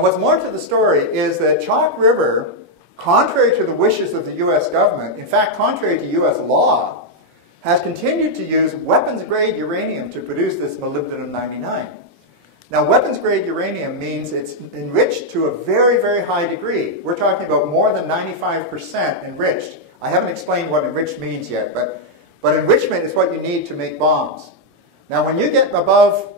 And what's more to the story is that Chalk River, contrary to the wishes of the US government, in fact, contrary to US law, has continued to use weapons-grade uranium to produce this molybdenum-99. Now, weapons-grade uranium means it's enriched to a very, very high degree. We're talking about more than 95% enriched. I haven't explained what enriched means yet, but enrichment is what you need to make bombs. Now, when you get above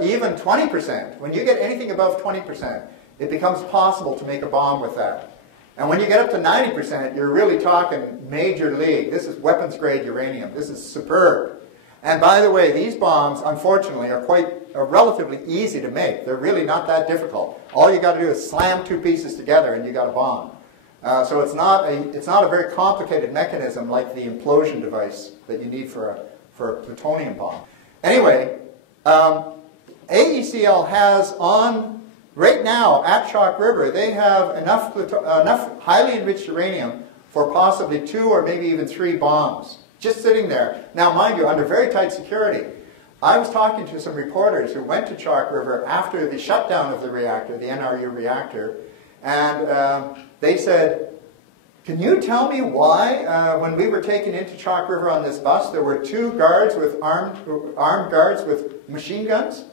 even 20%, when you get anything above 20%, it becomes possible to make a bomb with that. And when you get up to 90%, you're really talking major league. This is weapons-grade uranium. This is superb. And by the way, these bombs, unfortunately, are relatively easy to make. They're really not that difficult. All you got to do is slam two pieces together, and you got a bomb. So it's not a very complicated mechanism like the implosion device that you need for a plutonium bomb. Anyway, AECL has right now at Chalk River, they have enough highly enriched uranium for possibly 2 or maybe even 3 bombs, just sitting there. Now, mind you, under very tight security. I was talking to some reporters who went to Chalk River after the shutdown of the reactor, the NRU reactor, and they said, "Can you tell me why, when we were taken into Chalk River on this bus, there were 2 guards with armed guards with machine guns?"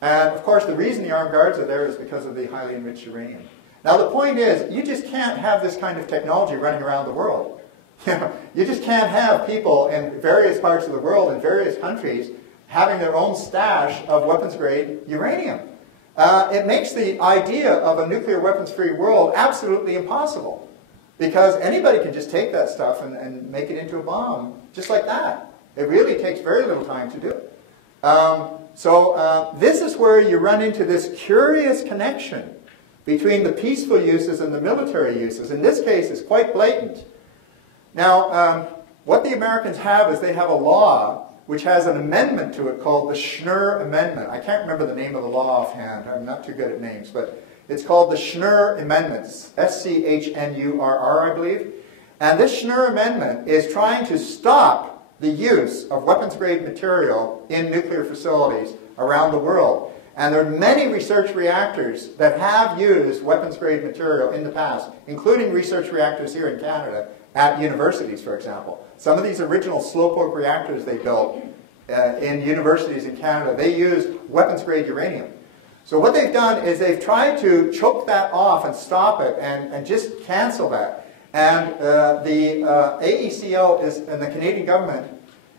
And of course, the reason the armed guards are there is because of the highly enriched uranium. Now, the point is, you just can't have this kind of technology running around the world. You just can't have people in various parts of the world, in various countries, having their own stash of weapons-grade uranium. It makes the idea of a nuclear weapons-free world absolutely impossible. Because anybody can just take that stuff and make it into a bomb, just like that. It really takes very little time to do it. This is where you run into this curious connection between the peaceful uses and the military uses. In this case, it's quite blatant. Now, what the Americans have is they have a law which has an amendment to it called the Schnur Amendment. I can't remember the name of the law offhand. I'm not too good at names, but it's called the Schnur Amendments, S-C-H-N-U-R-R, I believe. And this Schnur Amendment is trying to stop the use of weapons-grade material in nuclear facilities around the world. And there are many research reactors that have used weapons-grade material in the past, including research reactors here in Canada at universities, for example. Some of these original slowpoke reactors they built in universities in Canada, they used weapons-grade uranium. So what they've done is they've tried to choke that off and stop it and just cancel that. And the AECL and the Canadian government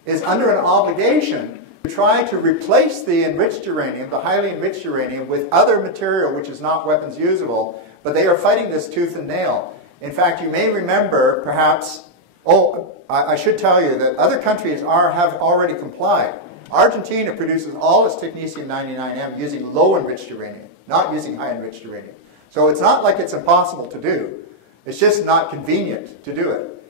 is under an obligation to try to replace the enriched uranium, the highly enriched uranium, with other material which is not weapons usable, but they are fighting this tooth and nail. In fact, you may remember, perhaps, I should tell you that other countries have already complied. Argentina produces all its Technetium-99M using low-enriched uranium, not using high-enriched uranium. So it's not like it's impossible to do. It's just not convenient to do it.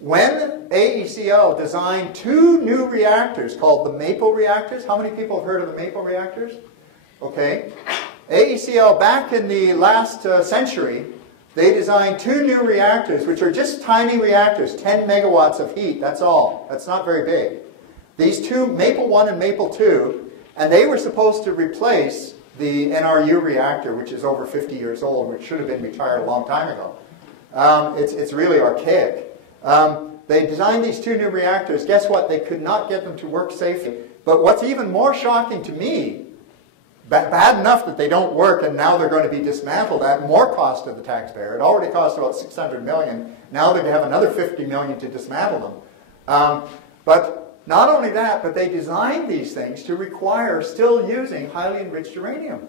When AECL designed 2 new reactors called the MAPLE reactors, how many people have heard of the MAPLE reactors? Okay. AECL, back in the last century, they designed 2 new reactors, which are just tiny reactors, 10 megawatts of heat, that's all. That's not very big. These 2, Maple 1 and Maple 2, and they were supposed to replace the NRU reactor, which is over 50 years old, which should have been retired a long time ago. It's really archaic. They designed these 2 new reactors. Guess what? They could not get them to work safely. But what's even more shocking to me, bad enough that they don't work and now they're going to be dismantled at more cost to the taxpayer. It already cost about $600 million. Now they're going to have another $50 million to dismantle them. But not only that, but they designed these things to require still using highly enriched uranium.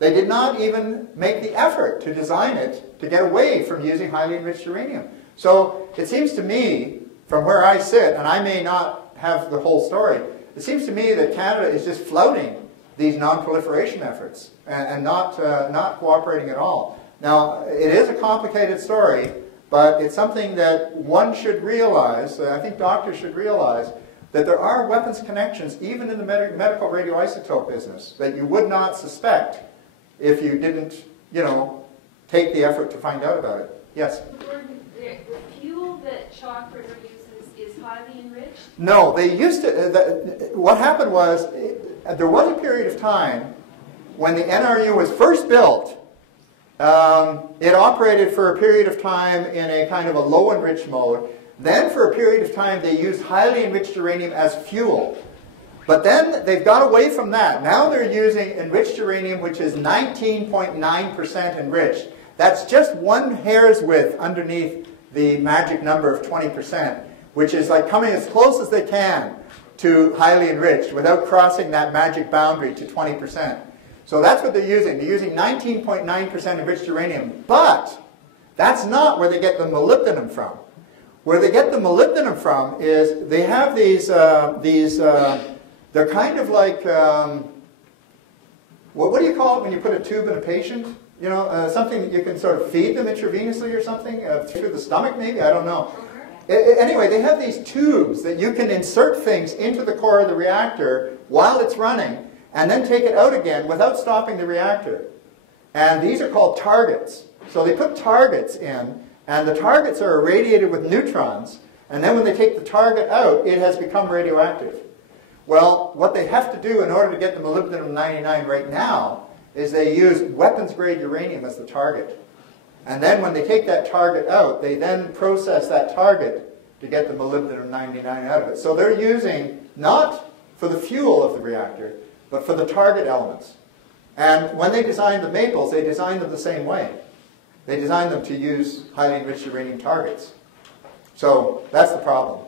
They did not even make the effort to design it to get away from using highly enriched uranium. So it seems to me, from where I sit, and I may not have the whole story, it seems to me that Canada is just flouting these non-proliferation efforts and not cooperating at all. Now, it is a complicated story, but it's something that one should realize, I think doctors should realize, that there are weapons connections even in the medical radioisotope business that you would not suspect if you didn't, take the effort to find out about it. Yes? The fuel that Chalk River uses is highly enriched? No, they used to, what happened was, there was a period of time when the NRU was first built, it operated for a period of time in a kind of a low enriched mode. Then for a period of time they used highly enriched uranium as fuel. But then they've got away from that. Now they're using enriched uranium which is 19.9% enriched. That's just one hair's width underneath the magic number of 20%, which is like coming as close as they can to highly enriched without crossing that magic boundary to 20%. So that's what they're using. They're using 19.9% enriched uranium. But that's not where they get the molybdenum from. Where they get the molybdenum from is they have these they're kind of like, what do you call it when you put a tube in a patient? You know, something that you can sort of feed them intravenously or something, through the stomach maybe, I don't know. Anyway, they have these tubes that you can insert things into the core of the reactor while it's running and then take it out again without stopping the reactor. And these are called targets. So they put targets in, and the targets are irradiated with neutrons, and then when they take the target out, it has become radioactive. Well, what they have to do in order to get the molybdenum 99 right now is they use weapons-grade uranium as the target. And then when they take that target out, they then process that target to get the molybdenum 99 out of it. So they're using, not for the fuel of the reactor, but for the target elements. And when they designed the Maples, they designed them the same way. They designed them to use highly enriched uranium targets. So that's the problem.